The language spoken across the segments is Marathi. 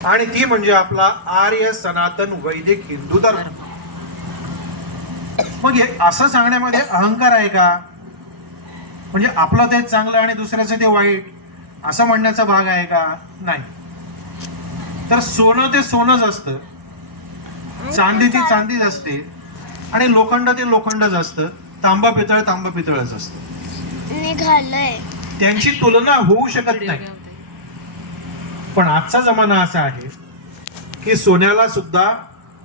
आणि ती म्हणजे आपला आर्य सनातन वैदिक हिंदू धर्म. मग हे असं सांगण्यामध्ये अहंकार आहे का? म्हणजे आपलं तेच चांगलं आणि दुसऱ्याचं ते वाईट असं म्हणण्याचा भाग आहे का? नाही. तर सोनं ते सोनंच असतं, चांदी ती चांदीच असते, आणि लोखंड ते लोखंडच असतं, तांबा पितळच असतं. निघालंय त्यांची तुलना होऊ शकत नाही. पण आजचा जमाना असा आहे की सोन्याला सुद्धा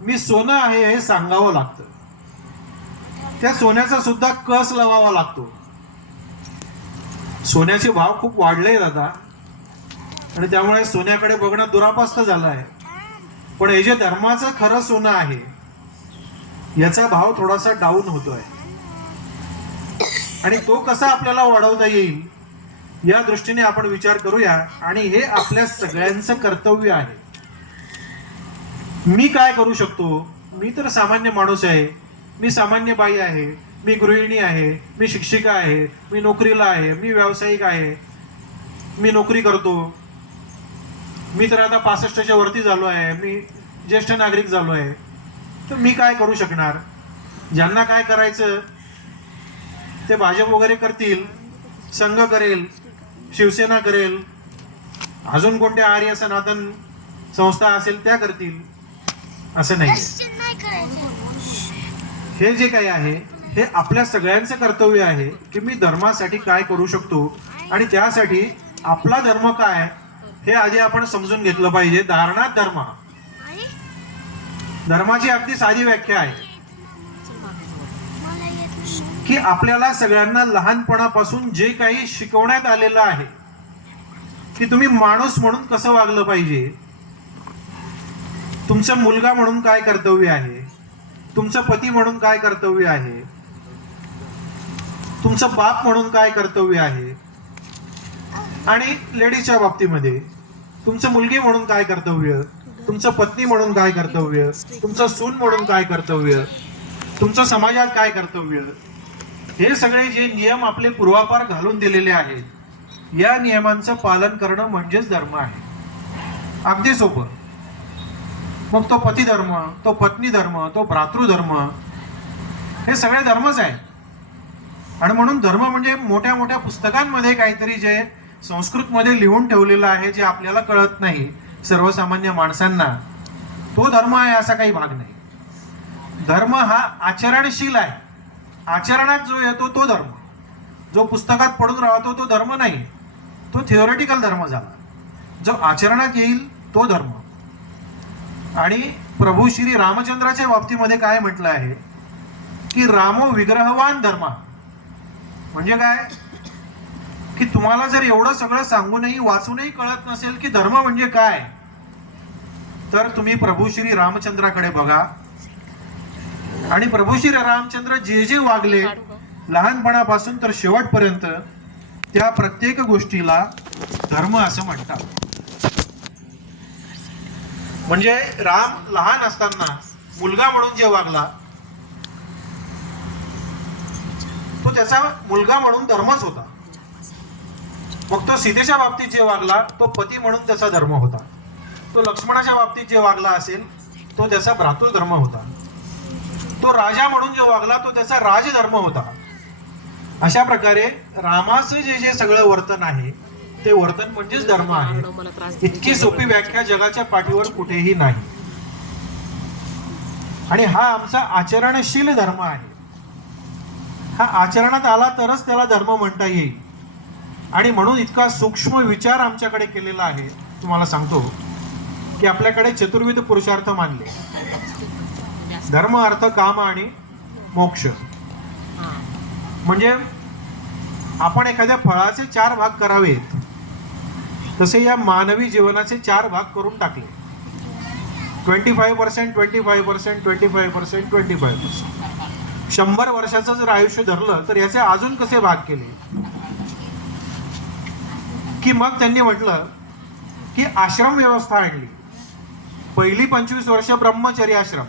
मी सोनं आहे हे सांगावं लागतं, त्या सोन्याचा सुद्धा कस लावावा लागतो. सोन्याचे भाव खूप वाढले दादा, आणि त्यामुळे सोन्याकडे बघणं दुरापास्त झालं आहे. पण हे जे धर्माचं खरं सोनं आहे याचा भाव थोडासा डाऊन होतोय, आणि तो कसा आपल्याला वाढवता येईल या दृष्टीने आपण विचार करूया. आणि हे आपल्या सगळ्यांचं कर्तव्य आहे. मी काय करू शकतो? मी तर सामान्य माणूस आहे, मी सामान्य बाई आहे, मी गृहिणी आहे, मी शिक्षिका आहे, मी नोकरीला आहे, मी व्यावसायिक आहे, मी नोकरी करतो, मी तर आता 65च्या वरती झालो आहे, मी ज्येष्ठ नागरिक झालो आहे. तर मी काय करू शकणार? ज्यांना काय करायचं ते भाजप वगैरे करतील, संघ करेल, शिवसेना करेल, अजून कोणत्या आर्य सनातन संस्था असेल त्या करतील, असं नाही. हे जे काही आहे हे आपल्या सगळ्यांचं कर्तव्य आहे की मी धर्मासाठी काय करू शकतो, आणि त्यासाठी आपला धर्म काय हे आधी आपण समजून घेतलं पाहिजे. धारणात धर्म, धर्माची अगदी साधी व्याख्या आहे की आपल्याला सगळ्यांना लहानपणापासून जे काही शिकवण्यात आलेलं आहे की तुम्ही माणूस म्हणून कसं वागलं पाहिजे, तुमचा मुलगा म्हणून काय कर्तव्य आहे, तुमचं पती म्हणून काय कर्तव्य आहे, तुमचं बाप म्हणून काय कर्तव्य आहे, आणि लेडीजच्या बाबतीमध्ये तुमचं मुलगी म्हणून काय कर्तव्य, तुमचं पत्नी म्हणून काय कर्तव्य, तुमचं सून म्हणून काय कर्तव्य, तुमचं समाजात काय कर्तव्य, हे सगळे जे नियम आपले पूर्वापार घालून दिलेले आहेत, या नियमांचं पालन करणं म्हणजेच धर्म आहे. अगदी सोपं. मग तो पती धर्म, तो पत्नी धर्म, तो भ्रातृधर्म, हे सगळे धर्मच आहेत. आणि म्हणून धर्म म्हणजे मोठ्या मोठ्या पुस्तकांमध्ये काहीतरी जे संस्कृतमध्ये लिहून ठेवलेलं आहे, जे आपल्याला कळत नाही सर्वसामान्य माणसांना, तो धर्म आहे असा काही भाग नाही. धर्म हा आचरणशील आहे. आचरणात जो येतो तो धर्म, जो पुस्तकात पडून राहतो तो धर्म नाही, तो थिओरिटिकल धर्म झाला. जो आचरणात येईल तो धर्म. आणि प्रभू श्री रामचंद्राच्या बाबतीमध्ये काय म्हटलं आहे की रामो विग्रहवान धर्म. म्हणजे काय की तुम्हाला जर एवढं सगळं सांगूनही वाचूनही कळत नसेल की धर्म म्हणजे काय, तर तुम्ही प्रभू श्री रामचंद्राकडे बघा. आणि प्रभू श्री रामचंद्र जे जे वागले लहानपणापासून तर शेवटपर्यंत, त्या प्रत्येक गोष्टीला धर्म असं म्हणतात. म्हणजे राम लहान असताना मुलगा म्हणून जे वागला तो त्याचा मुलगा म्हणून धर्मच होता. मग तो सीतेच्या बाबतीत जे वागला तो पती म्हणून त्याचा धर्म होता. तो लक्ष्मणाच्या बाबतीत जे वागला असेल तो त्याचा भ्रातृधर्म होता. तो राजा म्हणून जो वागला तो त्याचा राजधर्म होता. अशा प्रकारे रामाचं जे जे सगळं वर्तन आहे ते वर्तन म्हणजेच धर्म आहे. इतकी सोपी व्याख्या जगाच्या पाठीवर कुठेही नाही. आणि हा आमचा आचरणशील धर्म आहे. हा आचरणात आला तरच त्याला धर्म म्हणता येईल. आणि म्हणून इतका सूक्ष्म विचार आमच्याकडे केलेला आहे. तुम्हाला सांगतो की आपल्याकडे चतुर्विध पुरुषार्थ मानले, धर्म, अर्थ, काम आणि मोक्ष. म्हणजे आपण एखाद्या फळाचे 4 भाग करावेत तसे या मानवी जीवनाचे 4 भाग करून टाकले. 25%, 25%, 25%, 25%. 100 वर्षाचं जर आयुष्य धरलं तर याचे अजून कसे भाग केले की मग त्यांनी म्हटलं की आश्रम व्यवस्था आणली. पहिली 25 वर्ष ब्रह्मचर्य आश्रम,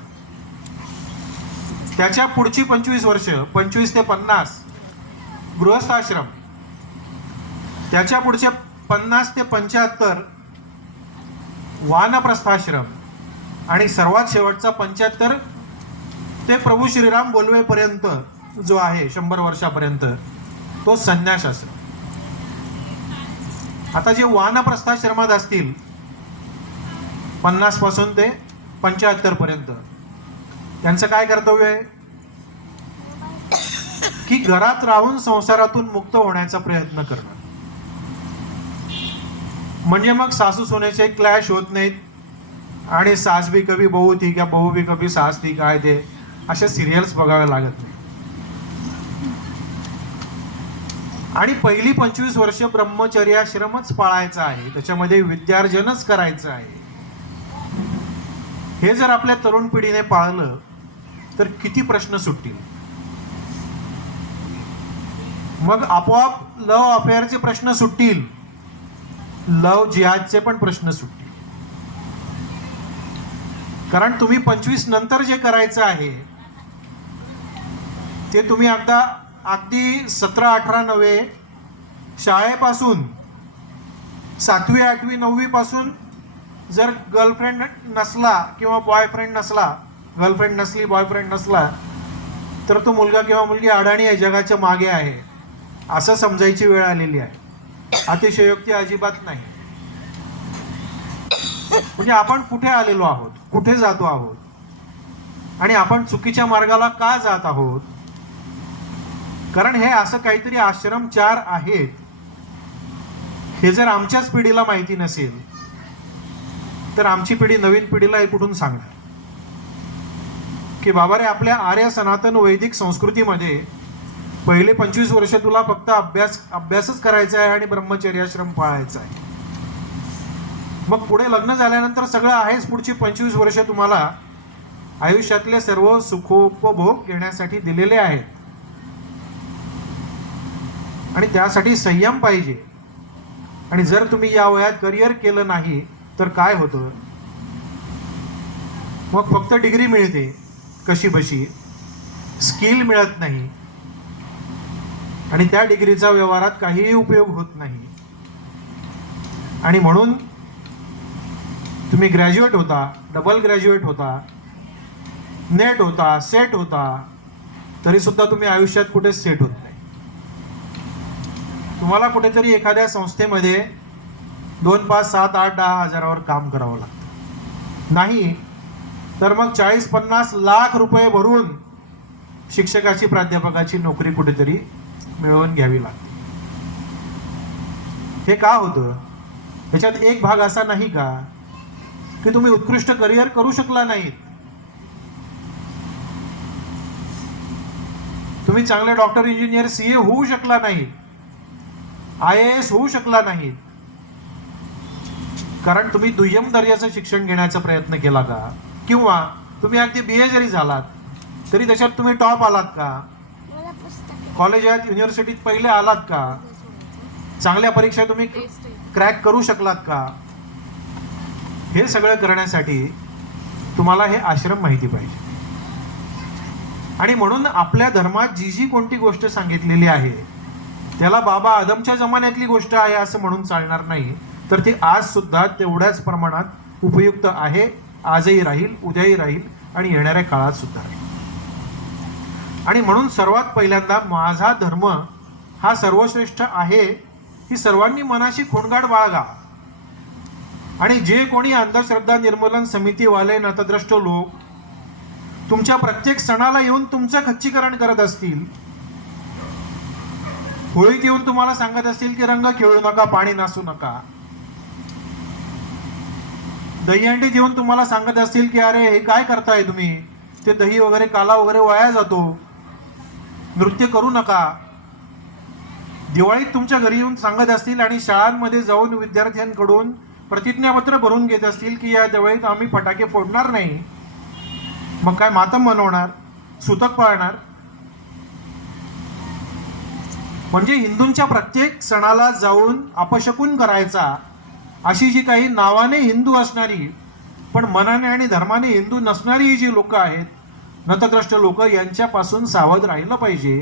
त्याच्या पुढची 25 वर्ष 25 ते 50 गृहस्थाश्रम, त्याच्या पुढचे 50 ते 75 वानप्रस्थाश्रम आणि सर्वात शेवटचा 75 ते प्रभू श्रीराम बोलवेपर्यंत जो आहे 100 वर्षापर्यंत, तो संन्यास आश्रम. आता जे वानप्रस्थाश्रमात असतील 50 पासून ते 75 पर्यंत, त्यांचं काय कर्तव्य आहे की घरात राहून संसारातून मुक्त होण्याचा प्रयत्न करणं. म्हणजे मग सासू सोन्याचे क्लॅश होत नाहीत आणि सास भी कभी बहू थी क्या बहू भी कभी सास थी काय ते अशा सिरियल्स बघाव्या लागत नाही. आणि पहिली 25 वर्ष ब्रह्मचर्याश्रमच पाळायचा आहे, त्याच्यामध्ये विद्यार्जनच करायचं आहे. हे जर आपल्या तरुण पिढीने पाळलं तर किती प्रश्न सुटतील. मग आपोआप लव्ह अफेअरचे प्रश्न सुटतील, लव्ह जिहादचे पण प्रश्न सुटतील. कारण तुम्ही 25 नंतर जे करायचं आहे ते तुम्ही अगदी 17, 18 नव्हे, शाळेपासून 7वी, 8वी, 9वी पासून जर गर्लफ्रेंड नसला किंवा बॉयफ्रेंड नसला, गर्लफ्रेंड नसली, बॉयफ्रेंड नसला, तर तो मुलगा किंवा मुलगी अडाणी आहे, जगाच्या मागे आहे असं समजायची वेळ आलेली आहे. अतिशयोक्ती अजिबात नाही. म्हणजे आपण कुठे आलेलो आहोत, कुठे जातो आहोत आणि आपण चुकीच्या मार्गाला का जात आहोत. कारण हे असं काहीतरी आश्रम 4 आहेत, हे जर आमच्याच पिढीला माहिती नसेल तर आमची पिढी नवीन पिढीला हे कुठून सांगणार की बाबा रे, आपल्या आर्य सनातन वैदिक संस्कृतीमध्ये पहिले 25 वर्ष तुला फक्त अभ्यासच करायचा आहे आणि ब्रह्मचर्याश्रम पाळायचा आहे. मग पुढे लग्न झाल्यानंतर सगळं आहेच. पुढची 25 वर्ष तुम्हाला आयुष्यातले सर्व सुखोपभोग घेण्यासाठी दिलेले आहेत आणि त्यासाठी संयम पाहिजे. आणि जर तुम्ही या वयात करिअर केलं नाही तर काय होतं, मग फक्त डिग्री मिळते कशी बशी, स्किल मिळत नाही आणि त्या डिग्रीचा व्यवहारात काहीही उपयोग होत नाही. आणि म्हणून तुम्ही ग्रॅज्युएट होता, डबल ग्रॅज्युएट होता, नेट होता, सेट होता, तरी सुद्धा तुम्ही आयुष्यात कुठे सेट होत नाही. तुम्हाला कुठेतरी एखाद्या संस्थेमध्ये 2, 5, 7, 8, 10 हजारावर काम करावं लागतं. नाही तर मग 40, 50 लाख रुपये भरून शिक्षकाची, प्राध्यापकाची नोकरी कुठेतरी मिळवून घ्यावी लागते. हे का होतं? त्याच्यात एक भाग असा नाही का की तुम्ही उत्कृष्ट करिअर करू शकला नाहीत, तुम्ही चांगले डॉक्टर, इंजिनियर, CA होऊ शकला नाही, IAS होऊ शकला नाही, कारण तुम्ही दुय्यम दर्जाचं शिक्षण घेण्याचा प्रयत्न केला का? किंवा तुम्ही अगदी BA जरी झालात तरी त्याच्यात तुम्ही टॉप आलात का? कॉलेजात, युनिव्हर्सिटीत पहिले आलात का? चांगल्या परीक्षा तुम्ही क्रॅक करू शकलात का? हे सगळं करण्यासाठी तुम्हाला हे आश्रम माहिती पाहिजे. आणि म्हणून आपल्या धर्मात जी जी कोणती गोष्ट सांगितलेली आहे त्याला बाबा आदमच्या जमान्यातली गोष्ट आहे असं म्हणून चालणार नाही, तर ती आज सुद्धा तेवढ्याच प्रमाणात उपयुक्त आहे, आजही राहील, उद्याही राहील आणि येणाऱ्या काळात सुद्धा राहील. आणि म्हणून सर्वात पहिल्यांदा माझा धर्म हा सर्वश्रेष्ठ आहे ही सर्वांनी मनाशी खोडगाड बाळगा. आणि जे कोणी अंधश्रद्धा निर्मूलन समितीवाले, नतद्रष्ट लोक तुमच्या प्रत्येक सणाला येऊन तुमचं खच्चीकरण करत असतील, होळीत येऊन तुम्हाला सांगत असतील की रंग खेळू नका, पाणी नासू नका, दहीहंडीत येऊन तुम्हाला सांगत असतील की अरे हे काय करताय तुम्ही, ते दही वगैरे, काला वगैरे वाया जातो, नृत्य करू नका, दिवाळीत तुमच्या घरी येऊन सांगत असतील आणि शाळांमध्ये जाऊन विद्यार्थ्यांकडून प्रतिज्ञापत्र भरून घेत असतील की या दिवाळीत आम्ही फटाके फोडणार नाही, मग काय मातम मनवणार, सुतक पाळणार. म्हणजे हिंदूंच्या प्रत्येक सणाला जाऊन अपशकुन करायचा, अशी जी काही नावाने हिंदू असणारी पण मनाने आणि धर्माने हिंदू नसणारी जी लोक आहेत, नतद्रष्ट लोक, यांच्यापासून सावध राहिलं पाहिजे.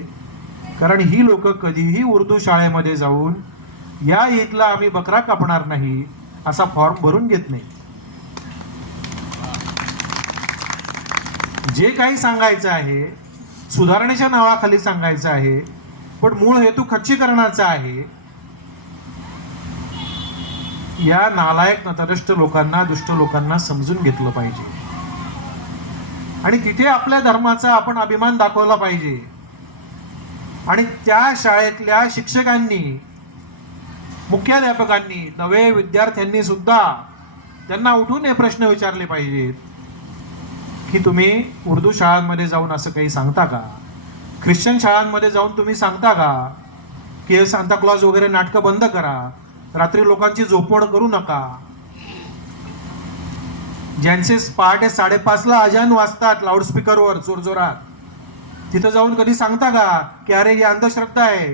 कारण ही लोक कधीही उर्दू शाळेमध्ये जाऊन या ईदला आम्ही बकरा कापणार नाही असा फॉर्म भरून घेत नाही. जे काही सांगायचं आहे सुधारणेच्या नावाखाली सांगायचं आहे, पण मूळ हेतू खच्चीकरणाचा आहे. या नालायक नतरष्ट लोकांना, दुष्ट लोकांना समजून घेतलं पाहिजे आणि तिथे आपल्या धर्माचा आपण अभिमान दाखवला पाहिजे. आणि त्या शाळेतल्या शिक्षकांनी, मुख्याध्यापकांनी, नवे विद्यार्थ्यांनी सुद्धा त्यांना उठून हे प्रश्न विचारले पाहिजेत की तुम्ही उर्दू शाळांमध्ये जाऊन असं काही सांगता का? ख्रिश्चन शाळांमध्ये जाऊन तुम्ही सांगता का की सांता क्लॉज वगैरे नाटकं बंद करा, रात्री लोकांची झोपमोड करू नका? ज्यांचे पहाटे 5:30ला अजान वाजतात लाऊडस्पीकरवर जोरजोरात, तिथं जाऊन कधी सांगता का की अरे ही अंधश्रद्धा आहे,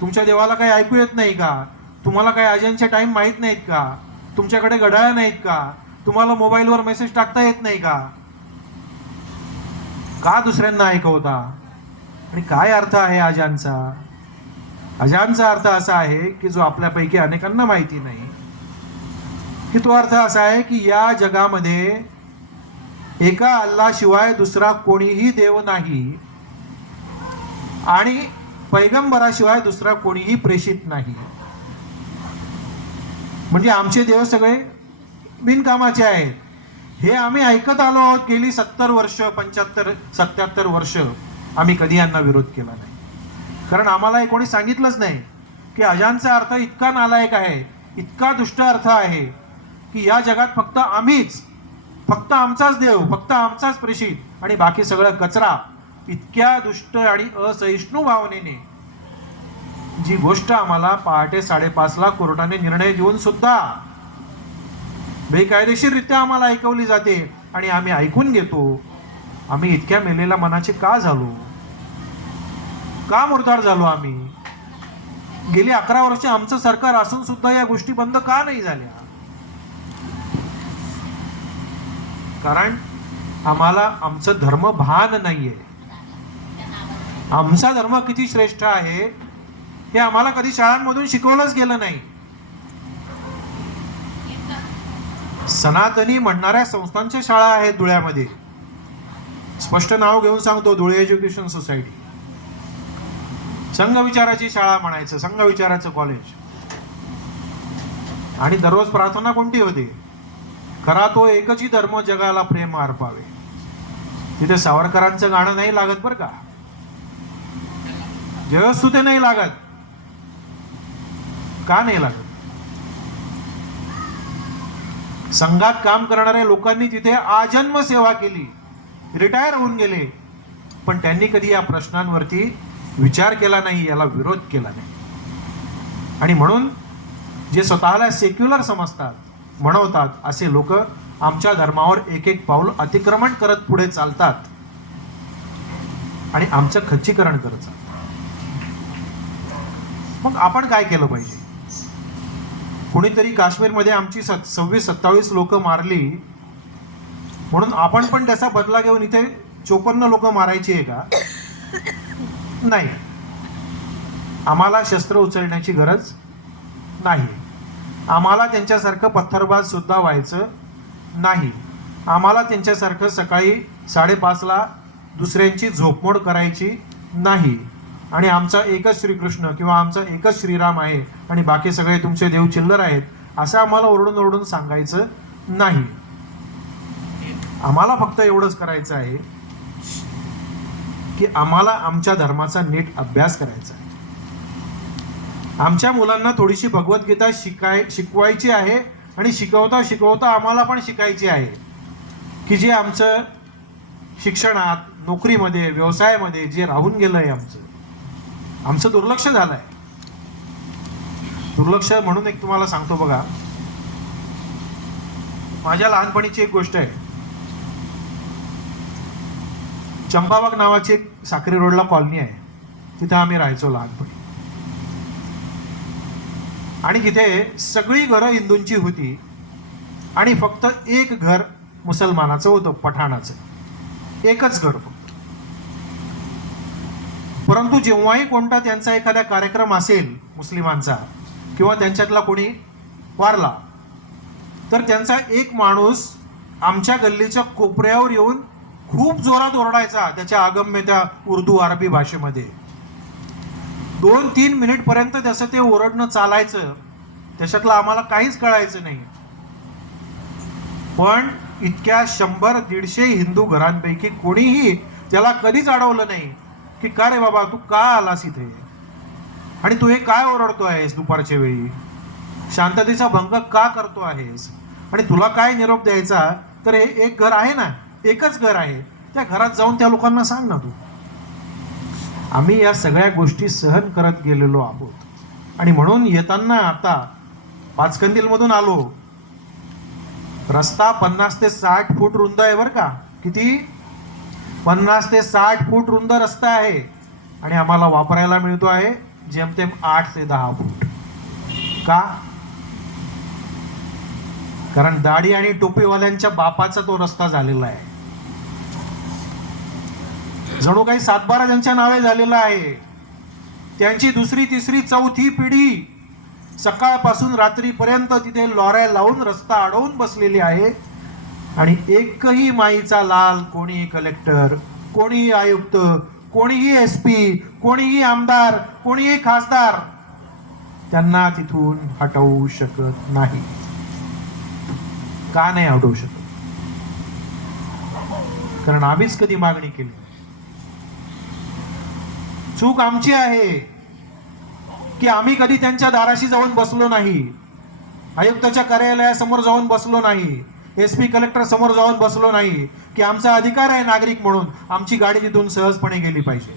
तुमच्या देवाला काही ऐकू येत नाही का? तुम्हाला काही अजानचे टाइम माहीत नाहीत का? तुमच्याकडे घड्याळ नाहीत का? तुम्हाला मोबाईलवर मेसेज टाकता येत नाही का? का दुसऱ्यांना ऐकवता? आणि काय अर्थ आहे अजानचा? अजानचा अर्थ असा आहे की जो आपल्यापैकी अनेकांना माहिती नाही, की तो अर्थ असा आहे की या जगामध्ये एका अल्लाशिवाय दुसरा कोणीही देव नाही आणि पैगंबराशिवाय दुसरा कोणीही प्रेषित नाही. म्हणजे आमचे देव सगळे बिनकामाचे आहेत. हे आम्ही ऐकत आलो आहोत गेली 70 वर्ष, 75-77 वर्ष. आम्ही कधी यांना विरोध केला नाही, कारण आम्हाला हे कोणी सांगितलंच नाही की अजानचा अर्थ इतका नालायक आहे, इतका दुष्ट अर्थ आहे की या जगात फक्त आम्हीच, फक्त आमचाच देव, फक्त आमचाच प्रेषित आणि बाकी सगळं कचरा. इतक्या दुष्ट आणि असहिष्णू भावनेने जी गोष्ट आम्हाला पहाटे 5:30ला कोर्टाने निर्णय देऊन सुद्धा बेकायदेशीररित्या आम्हाला ऐकवली जाते आणि आम्ही ऐकून घेतो. आम्ही इतक्या मेलेल्या मनाचे का झालो? का मुर्दार झालो आम्ही? गेली 11 वर्ष आमचं सरकार असून सुद्धा या गोष्टी बंद का नाही झाल्या? कारण आम्हाला आमचं धर्म भान नाहीये. आमचा धर्म किती श्रेष्ठ आहे हे आम्हाला कधी शाळांमधून शिकवलंच गेलं नाही. सनातनी म्हणणाऱ्या संस्थांच्या शाळा आहेत धुळ्यामध्ये. स्पष्ट नाव घेऊन सांगतो, धुळे एज्युकेशन सोसायटी. संघ विचाराची शाळा म्हणायचं, संघ विचाराचं कॉलेज. आणि दररोज प्रार्थना कोणती होती? खरा तो एकच धर्म जगाला प्रेम अर्पावे. तिथे सावरकरांचं गाणं नाही लागत बरं का, जयस्तुते नाही लागत. का नाही लागत? संघात काम करणाऱ्या लोकांनी तिथे आजन्म सेवा केली, रिटायर होऊन गेले, पण त्यांनी कधी या प्रश्नांवरती विचार केला नाही, याला विरोध केला नाही. आणि म्हणून जे स्वतःला सेक्युलर समजतात, म्हणवतात, असे लोक आमच्या धर्मावर एक एक पाऊल अतिक्रमण करत पुढे चालतात आणि आमचं खच्चीकरण करत चालतात. मग आपण काय केलं पाहिजे? कुणीतरी काश्मीरमध्ये आमची 26-27 लोक मारली म्हणून आपण पण त्याचा बदला घेऊन इथे 54 लोक मारायची आहे का? नाही. आम्हाला शस्त्र उचलण्याची गरज नाही. आम्हाला त्यांच्यासारखं पत्थरबाज सुद्धा व्हायचं नाही. आम्हाला त्यांच्यासारखं सकाळी 5:30ला दुसऱ्यांची झोपमोड करायची नाही. आणि आमचा एकच श्रीकृष्ण किंवा आमचा एकच श्रीराम आहे आणि बाकी सगळे तुमचे देव चिल्लर आहेत असं आम्हाला ओरडून ओरडून सांगायचं नाही. आम्हाला फक्त एवढंच करायचं आहे की आम्हाला आमच्या धर्माचा नीट अभ्यास करायचा आहे. आमच्या मुलांना थोडीशी भगवद्गीता शिकवायची आहे आणि शिकवता शिकवता आम्हाला पण शिकायची आहे की जे आमचं शिक्षणात, नोकरीमध्ये, व्यवसायामध्ये जे राहून गेलं आहे, आमचं दुर्लक्ष झालंय. दुर्लक्ष म्हणून एक तुम्हाला सांगतो बघा, माझ्या लहानपणीची एक गोष्ट आहे. चंपाबाग नावाची एक साक्री रोडला कॉलनी आहे, तिथे आम्ही राहायचो लहानपणी. आणि तिथे सगळी घरं हिंदूंची होती आणि फक्त एक घर मुसलमानाचं होतं, पठाणाचं. एकच घर फक्त. परंतु जेव्हाही कोणता त्यांचा एखादा कार्यक्रम असेल मुस्लिमांचा किंवा त्यांच्यातला कोणी वारला तर त्यांचा एक माणूस आमच्या गल्लीच्या कोपऱ्यावर येऊन खूप जोरात ओरडायचा त्याच्या अगम्य त्या उर्दू अरबी भाषेमध्ये. 2-3 मिनिट पर्यंत त्याचं ते ओरडणं चालायचं. त्याच्यातलं आम्हाला काहीच कळायचं नाही. पण इतक्या 100-150 हिंदू घरांपैकी कोणीही त्याला कधीच अडवलं नाही की का रे बाबा तू का आलास इथे आणि तू हे काय ओरडतो आहेस दुपारच्या वेळी, शांततेचा भंग का करतो आहेस, आणि तुला काय निरोप द्यायचा तर हे एक घर आहे ना, एकच घर आहे, त्या घरात जाऊन त्या लोकांना सांग ना तू. आम्ही या सगळ्या गोष्टी सहन करत गेलेलो आहोत आणि म्हणून येताना आता पाचकंदीलमधून आलो. रस्ता 50 ते 60 फूट रुंद आहे बरं का. किती? 50 ते 60 फूट रुंद रस्ता आहे आणि आम्हाला वापरायला मिळतो आहे जेमतेम 8 ते 10 फूट. का? कारण दाढी आणि टोपीवाल्यांच्या बापाचा तो रस्ता झालेला आहे. जणू काही 7-12 ज्यांच्या नावे झालेला आहे. त्यांची 2री, 3री, 4थी पिढी सकाळपासून रात्रीपर्यंत तिथे लॉऱ्या लावून रस्ता अडवून बसलेली आहे आणि एकही माईचा लाल, कोणीही कलेक्टर, कोणीही आयुक्त, कोणीही SP, कोणीही आमदार, कोणीही खासदार त्यांना तिथून हटवू शकत नाही. का नाही हटवू शकत? कारण आम्हीच कधी मागणी केली. चूक आमची आहे की आम्ही कधी त्यांच्या दाराशी जाऊन बसलो नाही, आयुक्ताच्या कार्यालयासमोर जाऊन बसलो नाही, SP कलेक्टर समोर जाऊन बसलो नाही की आमचा अधिकार आहे नागरिक म्हणून आमची गाडी तिथून सहजपणे गेली पाहिजे.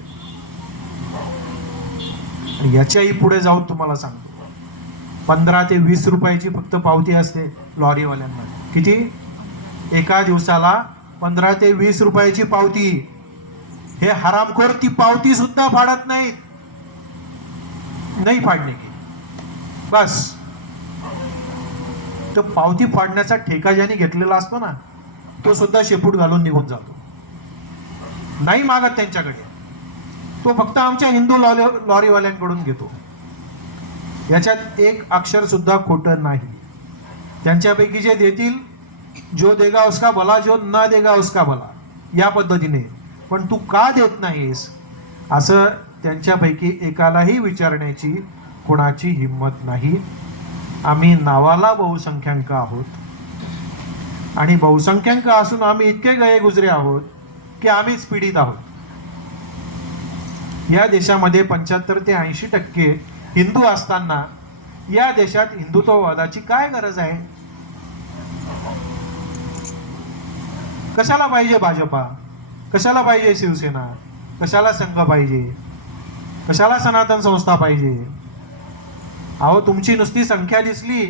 आणि याच्याही पुढे जाऊन तुम्हाला सांगतो, 15 ते 20 रुपयाची फक्त पावती असते लॉरीवाल्यांना. किती? एका दिवसाला 15 ते 20 रुपयाची पावती. हे हरामखोर ती पावती सुद्धा फाडत नाहीत. नाही फाडणे की बस. तो पावती फाडण्याचा ठेका ज्याने घेतलेला असतो ना, तो सुद्धा शेपूट घालून निघून जातो. नाही मागत त्यांच्याकडे, तो फक्त आमच्या हिंदू लॉरीवाल्यांकडून घेतो. याच्यात एक अक्षर सुद्धा खोटं नाही. त्यांच्यापैकी जे देतील, जो देगा उसका भला, जो न देगा उसका भला, या पद्धतीने. पण तू का देत नाहीस असं त्यांच्यापैकी एकालाही विचारण्याची कोणाची हिंमत नाही. आम्ही नावाला बहुसंख्याक आहोत आणि बहुसंख्याक असून आम्ही इतके गये गुजरे आहोत की आम्हीच पीडित आहोत. या देशामध्ये 75 ते 80% हिंदू असताना या देशात हिंदुत्ववादाची काय गरज आहे? कशाला पाहिजे भाजपा? कशाला पाहिजे शिवसेना? कशाला संघ पाहिजे? कशाला सनातन संस्था पाहिजे? अहो, तुमची नुसती संख्या दिसली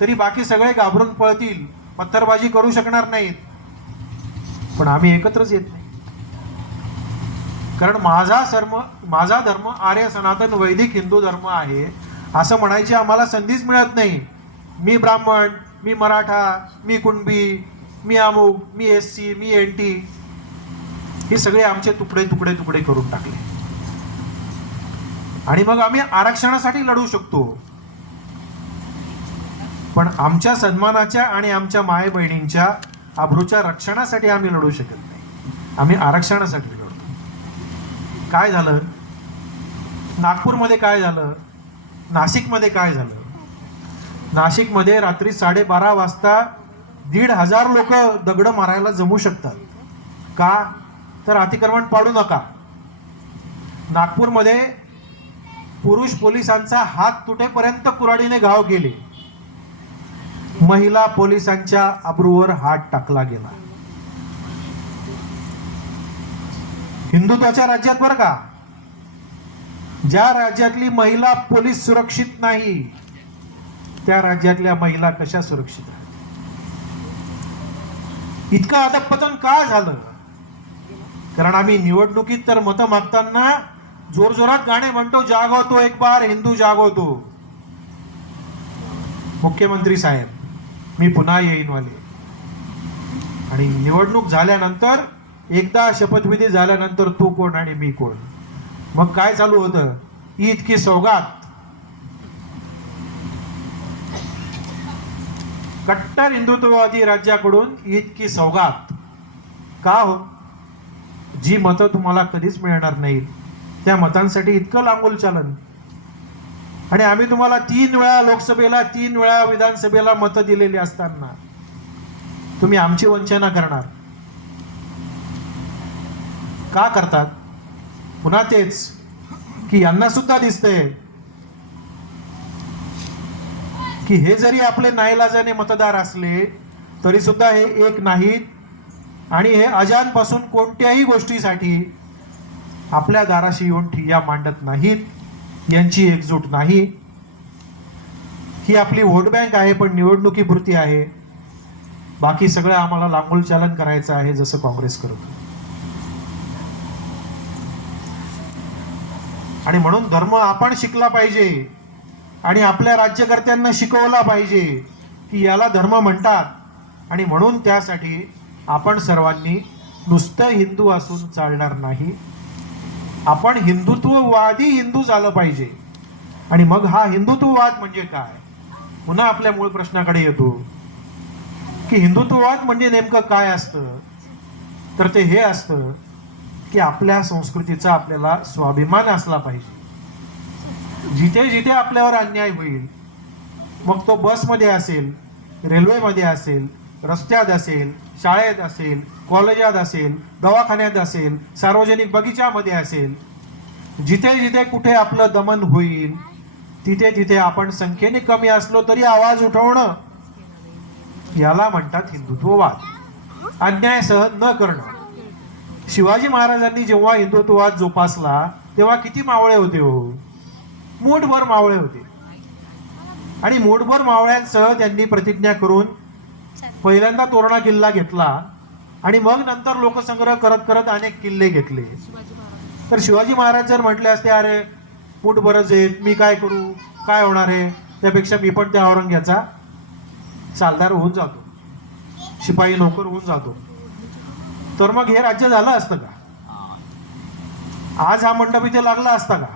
तरी बाकी सगळे घाबरून पळतील, पत्थरबाजी करू शकणार नाहीत. पण आम्ही एकत्रच येत नाही. कारण माझा धर्म आर्य सनातन वैदिक हिंदू धर्म आहे असं म्हणायची आम्हाला संधीच मिळत नाही. मी ब्राह्मण, मी मराठा, मी कुणबी, मी अमुक, मी SC, मी NT, हे सगळे आमचे तुकडे तुकडे तुकडे करून टाकले. आणि मग आम्ही आरक्षणासाठी लढू शकतो, पण आमच्या सन्मानाच्या आणि आमच्या माय बहिणींच्या अब्रूच्या रक्षणासाठी आम्ही लढू शकत नाही. आम्ही आरक्षणासाठी लढतो. काय झालं? नागपूरमध्ये काय झालं? नाशिकमध्ये काय झालं? नाशिकमध्ये रात्री 12:30 वाजता 1,500 लोक दगड मारायला जमू शकतात. का? तर अतिक्रमण पाडू नका. नागपूरमध्ये पुरुष पोलिसांचा हात तुटेपर्यंत कुऱ्हाडीने घाव केले. महिला पोलिसांच्या अब्रूवर हात टाकला गेला. हिंदुत्वाच्या राज्यात बरं का, ज्या राज्यातली महिला पोलीस सुरक्षित नाही त्या राज्यातल्या महिला कशा सुरक्षित आहेत? इतकं अधःपतन का झालं? कारण आम्ही निवडणुकीत तर मतं मागताना जोरजोरात गाणे म्हणतो, जागो तो एक बार हिंदू जागो तो. मुख्यमंत्री साहेब, मी पुन्हा येईन वाले. आणि निवडणूक झाल्यानंतर, एकदा शपथविधी झाल्यानंतर तू कोण आणि मी कोण? मग काय चालू होतं? ईद की सौगात. कट्टर हिंदुत्ववादी राज्याकडून ईद की सौगात. का हो? जी मतं तुम्हाला कधीच मिळणार नाहीत, त्या मतांसाठी इतकं लांबूल चालन. आणि आम्ही तुम्हाला 3 वेळा लोकसभेला 3 वेळा विधानसभेला मतं दिलेली असताना तुम्ही आमची वंचना करणार का करतात? पुन्हा तेच की यांना सुद्धा दिसतंय की हे जरी आपले नाईलाजाने मतदार असले तरी सुद्धा हे एक नाहीत आणि हे अजानपासून कोणत्याही गोष्टीसाठी आपल्या दाराशी येऊन ठिय्या मांडत नाहीत. यांची एकजूट नाही. ही आपली व्होट बँक आहे, पण निवडणुकीपुरती आहे. बाकी सगळं आम्हाला लांबूल चालन करायचं आहे जसं काँग्रेस करतो. आणि म्हणून धर्म आपण शिकला पाहिजे आणि आपल्या राज्यकर्त्यांना शिकवला पाहिजे की याला धर्म म्हणतात. आणि म्हणून त्यासाठी आपण सर्वांनी नुसतं हिंदू असून चालणार नाही, आपण हिंदुत्ववादी हिंदू झालं पाहिजे. आणि मग हा हिंदुत्ववाद म्हणजे काय? पुन्हा आपल्या मूळ प्रश्नाकडे येतो की हिंदुत्ववाद म्हणजे नेमकं काय असतं. तर ते हे असतं की आपल्या संस्कृतीचा आपल्याला स्वाभिमान असला पाहिजे. जिथे जिथे आपल्यावर अन्याय होईल, मग तो बसमध्ये असेल, रेल्वेमध्ये असेल, रस्त्यात असेल, शाळेत असेल, कॉलेजात असेल, दवाखान्यात असेल, सार्वजनिक बगीच्यामध्ये असेल, जिथे जिथे कुठे आपलं दमन होईल तिथे तिथे आपण संख्येने कमी असलो तरी आवाज उठवणं, याला म्हणतात हिंदुत्ववाद. अन्याय सहन न करणं. शिवाजी महाराजांनी जेव्हा हिंदुत्ववाद जोपासला तेव्हा किती मावळे होते हो? मूठभर मावळे होते. आणि मूठभर मावळ्यांसह त्यांनी प्रतिज्ञा करून पहिल्यांदा तोरणा किल्ला घेतला आणि मग नंतर लोकसंग्रह करत करत अनेक किल्ले घेतले. तर शिवाजी महाराज जर म्हटले असते अरे मूठभरच आहेत, मी काय करू, काय होणार आहे, त्यापेक्षा मी पण त्या औरंग्याचा चालदार होऊन जातो, शिपाई नोकर होऊन जातो, तर मग हे राज्य झालं असतं का? आज हा मंडप इथे लागला असता का?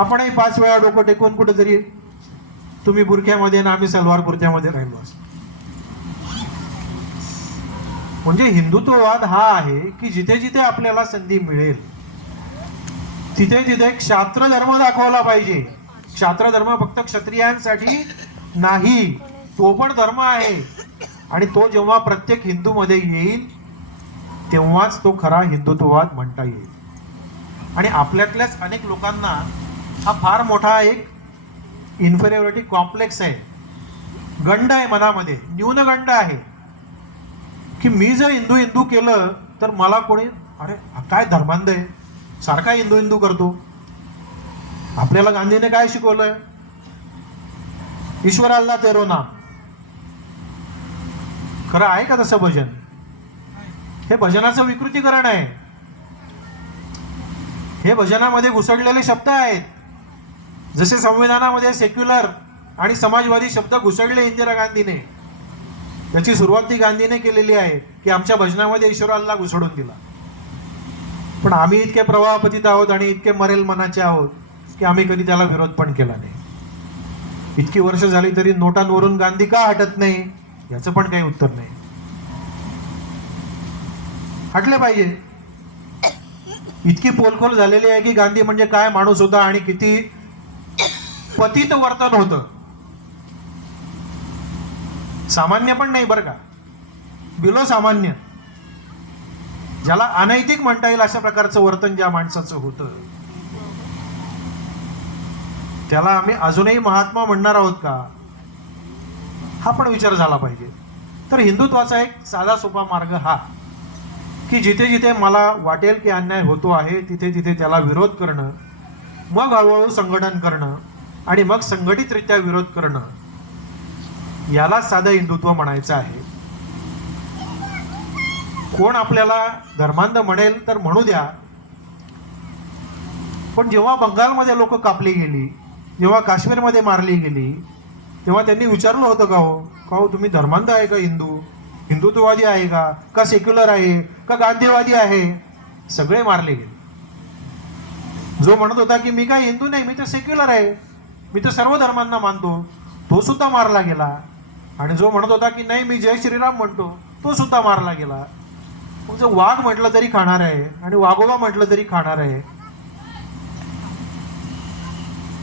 आपणही 5 वेळा डोकं टेकून कुठेतरी तुम्ही बुरख्यामध्ये आणि आम्ही सलवार कुर्त्यामध्ये राहिलो असतो. म्हणजे हिंदुत्ववाद हा आहे की जिथे जिथे आपल्याला संधी मिळेल तिथे तिथे क्षात्र धर्म दाखवला पाहिजे. क्षात्र धर्म फक्त क्षत्रियांसाठी नाही, तो पण धर्म आहे. आणि तो जेव्हा प्रत्येक हिंदूमध्ये येईल तेव्हाच तो खरा हिंदुत्ववाद म्हणता येईल. आणि आपल्यातल्याच अनेक लोकांना हा फार मोठा एक इन्फेरियोरिटी कॉम्प्लेक्स आहे, गंड आहे मनामध्ये, न्यूनगंड आहे की मी जर हिंदू हिंदू केलं तर मला कोणी अरे काय धर्मांध आहे, सारखा हिंदू हिंदू करतो. आपल्याला गांधीने काय शिकवलंय? ईश्वर अल्लाह तेरो नाम. खरं आहे का तसं भजन? हे भजनाचं विकृतीकरण आहे. हे भजनामध्ये घुसडलेले शब्द आहेत. जसे संविधानामध्ये सेक्युलर आणि समाजवादी शब्द घुसडले इंदिरा गांधीने, त्याची सुरुवात ती गांधीने केलेली आहे की आमच्या भजनामध्ये ईश्वर अल्लाह घुसडून दिला. पण आम्ही इतके प्रवाहपतीत आहोत आणि इतके मरेल मनाचे आहोत की आम्ही कधी त्याला विरोध पण केला नाही. इतकी वर्ष झाली तरी नोटांवरून गांधी का हटत नाही याचं पण काही उत्तर नाही. हटले पाहिजे. इतकी पोलखोल झालेली आहे की गांधी म्हणजे काय माणूस होता आणि किती पतित वर्तन होतं. सामान्य पण नाही बरं का, बिलो सामान्य, ज्याला अनैतिक म्हणता येईल अशा प्रकारचं वर्तन ज्या माणसाचं होतं त्याला आम्ही अजूनही महात्मा म्हणणार आहोत का? हा पण विचार झाला पाहिजे. तर हिंदुत्वाचा एक साधा सोपा मार्ग हा की जिथे जिथे मला वाटेल की अन्याय होतो आहे तिथे तिथे त्याला विरोध करणं, मग हळूहळू संघटन करणं आणि मग संघटितरित्या विरोध करणं, याला साधं हिंदुत्व म्हणायचं आहे. कोण आपल्याला धर्मांध म्हणेल तर म्हणू द्या, पण जेव्हा बंगालमध्ये लोक कापली गेली, जेव्हा काश्मीरमध्ये मारली गेली, तेव्हा त्यांनी विचारलं होतं का हो तुम्ही धर्मांध आहे का? हिंदुत्ववादी आहे का सेक्युलर आहे का गांधीवादी आहे? सगळे मारले गेले. जो म्हणत होता की मी काय हिंदू नाही, मी तर सेक्युलर आहे, मी तर सर्व धर्मांना मानतो, तो सुद्धा मारला गेला. आणि जो म्हणत होता की नाही मी जय श्रीराम म्हणतो, तो सुद्धा मारला गेला. मग जर वाघ म्हटलं तरी खाणार आहे आणि वाघोबा म्हटलं तरी खाणार आहे,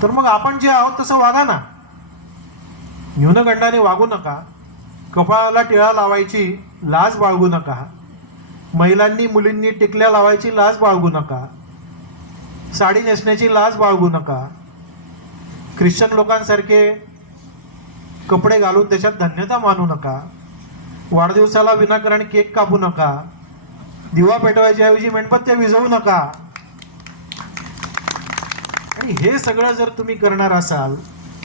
तर मग आपण जे आहोत तसं वागा ना. न्यूनगंडाने वागू नका. कपाळाला टिळा लावायची लाज बाळगू नका. महिलांनी मुलींनी टिकल्या लावायची लाज बाळगू नका. साडी नेसण्याची लाज बाळगू नका. ख्रिश्चन लोकांसारखे कपडे घालून त्याच्यात धन्यता मानू नका. वाढदिवसाला विनाकारण केक कापू नका. दिवा पेटवायच्या ऐवजी मेणबत्त्या विझवू नका. आणि हे सगळं जर तुम्ही करणार असाल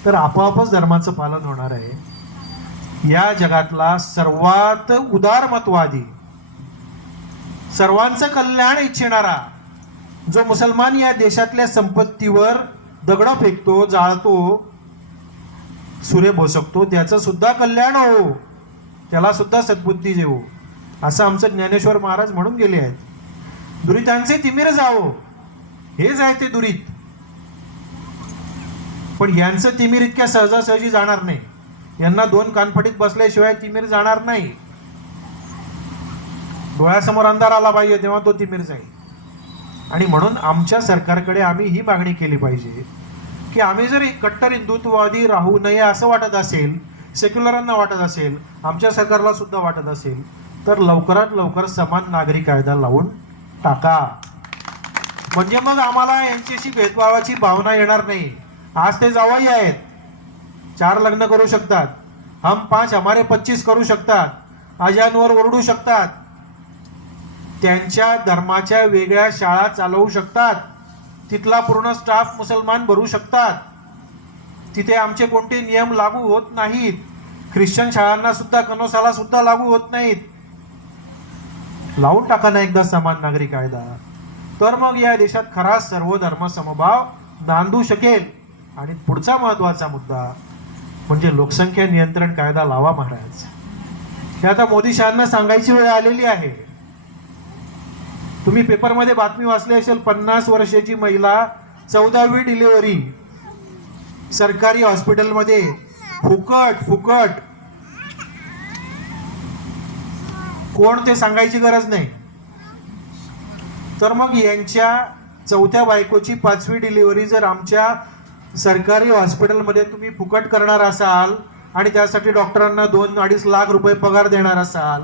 तर आपोआपच धर्माचं पालन होणार आहे. या जगातला सर्वात उदारमतवादी, सर्वांचं कल्याण इच्छिणारा जो मुसलमान या देशातल्या संपत्तीवर दगड फेकतो, जाळतो, सूर्य भोसकतो, त्याचं सुद्धा कल्याण हो, त्याला सुद्धा सद्बुद्धी देऊ, असं आमचं ज्ञानेश्वर महाराज म्हणून गेले आहेत. दुरितांचे तिमिर जावो, हेच आहे ते दुरित. पण यांचं तिमिर इतक्या सहजासहजी जाणार नाही. यांना दोन कानफटीत बसल्याशिवाय तिमिर जाणार नाही. डोळ्यासमोर अंधार आला पाहिजे तेव्हा तो तिमिर जाईल. आणि म्हणून आमच्या सरकारकडे आम्ही ही मागणी केली पाहिजे की आम्ही जर कट्टर हिंदुत्ववादी राहू नये असं वाटत असेल, सेक्युलरांना वाटत असेल, आमच्या सरकारला सुद्धा वाटत असेल, तर लवकरात लवकर समान नागरी कायदा लावून टाका. म्हणजे मग आम्हाला यांच्याशी भेदभावाची भावना येणार नाही. आज ते जावई आहेत, 4 लग्न करू शकतात. हम 5 हमारे 25 करू शकतात. आजांवर ओरडू शकतात. त्यांच्या धर्माच्या वेगळ्या शाळा चालवू शकतात. तिथला पूर्ण स्टाफ मुसलमान भरू शकतात. तिथे आमचे कोणते नियम लागू होत नाहीत. ख्रिश्चन शाळांना सुद्धा, कनोसाला सुद्धा लागू होत नाहीत. लावून टाका ना एकदा समान नागरी कायदा. तर मग या देशात खरा सर्वधर्म समभाव नांदू शकेल. आणि पुढचा महत्वाचा मुद्दा म्हणजे लोकसंख्या नियंत्रण कायदा लावा महाराज. हे आता मोदी शहांना सांगायची वेळ आलेली आहे. तुम्ही पेपरमध्ये बातमी वाचली असेल, 50 वर्षाची महिला 14वी डिलिव्हरी सरकारी हॉस्पिटलमध्ये फुकट फुकट. कोण ते सांगायची गरज नाही. तर मग यांच्या 4थ्या बायकोची 5वी डिलिव्हरी जर आमच्या सरकारी हॉस्पिटलमध्ये तुम्ही फुकट करणार असाल आणि त्यासाठी डॉक्टरांना 2-2.5 लाख रुपये पगार देणार असाल,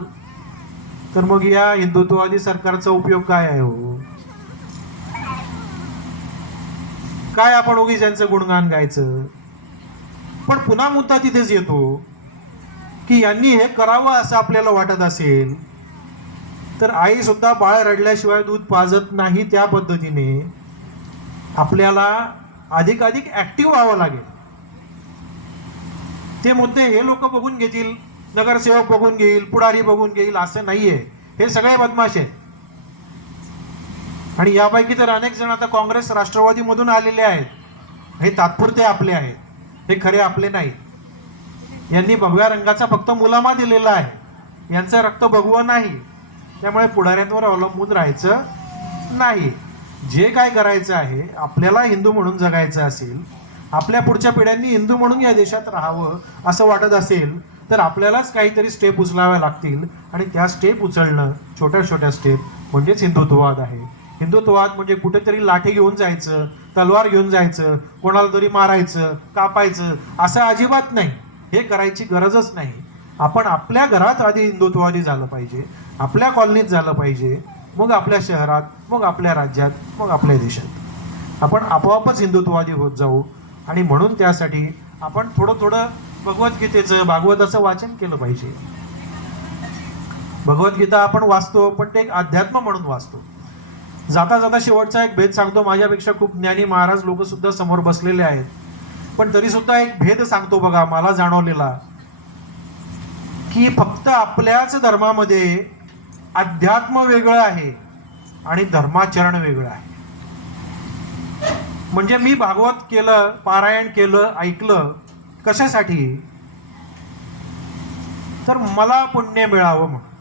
तर मग या हिंदुत्ववादी सरकारचा उपयोग काय आहे हो? काय आपण उगीच यांचं गुणगान गायचं? पण पुन्हा मुद्दा तिथेच येतो की यांनी हे करावं असं आपल्याला वाटत असेल तर आई सुद्धा बाळ रडल्याशिवाय दूध पाजत नाही. त्या पद्धतीने आपल्याला अधिकाधिक ऍक्टिव्ह व्हावं लागेल. ते मुद्दे हे लोक बघून घेतील, नगरसेवक बघून घेईल, पुढारी बघून घेईल असं नाहीये. हे सगळे बदमाश आहेत. आणि यापैकी तर अनेक जण आता काँग्रेस राष्ट्रवादी मधून आलेले आहेत. हे तात्पुरते आपले आहेत, हे खरे आपले नाहीत. यांनी भगव्या रंगाचा फक्त मुलामा दिलेला आहे. यांचं रक्त भगवं नाही. त्यामुळे पुढाऱ्यांवर अवलंबून राहायचं नाही. जे काय करायचं आहे, आपल्याला हिंदू म्हणून जगायचं असेल, आपल्या पुढच्या पिढ्यांनी हिंदू म्हणून या देशात राहावं असं वाटत असेल, तर आपल्यालाच काहीतरी स्टेप उचलाव्या लागतील. आणि त्या स्टेप उचलणं, छोट्या छोट्या स्टेप, म्हणजेच हिंदुत्ववाद आहे. हिंदुत्ववाद म्हणजे कुठेतरी लाठी घेऊन जायचं, तलवार घेऊन जायचं, कोणाला तरी मारायचं, कापायचं असं अजिबात नाही. हे करायची गरजच नाही. आपण आपल्या घरात आधी हिंदुत्ववादी झालं पाहिजे, आपल्या कॉलनीत झालं पाहिजे, मग आपल्या शहरात, मग आपल्या राज्यात, मग आपल्या देशात आपण आपोआपच हिंदुत्ववादी होत जाऊ. आणि म्हणून त्यासाठी आपण थोडं थोडं भगवद्गीतेचं, भागवताचं वाचन केलं पाहिजे. भगवद्गीता आपण वाचतो, पण ते एक अध्यात्म म्हणून वाचतो. जाता जाता शेवटचा एक भेद सांगतो. माझ्यापेक्षा खूप ज्ञानी महाराज लोक सुद्धा समोर बसलेले आहेत, पण तरी सुद्धा एक भेद सांगतो बघा मला जाणवलेला, की फक्त आपल्याच धर्मामध्ये अध्यात्म वेगळं आहे आणि धर्माचरण वेगळं आहे. म्हणजे मी भागवत केलं, पारायण केलं, ऐकलं, कशासाठी? तर मला पुण्य मिळावं म्हणून,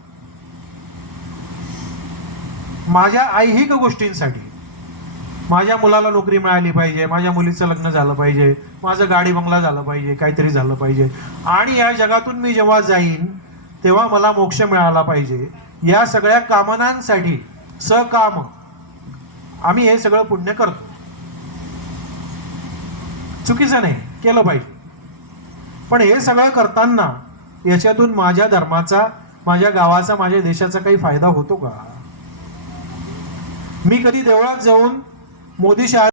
माझ्या ऐहिक गोष्टींसाठी. माझ्या मुलाला नोकरी मिळाली पाहिजे, माझ्या मुलीचं लग्न झालं पाहिजे, माझं गाडी बंगला झालं पाहिजे, काहीतरी झालं पाहिजे, आणि या जगातून मी जेव्हा जाईन तेव्हा मला मोक्ष मिळाला पाहिजे. या सगळ्या कामनांसाठी सकाम आम्ही हे सगळं पुण्य करतो. चुकीचं नाही, केलं पाहिजे. पण हे सगळं करताना याच्यातून माझ्या धर्माचा, माझ्या गावाचा, माझ्या देशाचा काही फायदा होतो का? मी कधी देवळात जाऊन मोदी शहा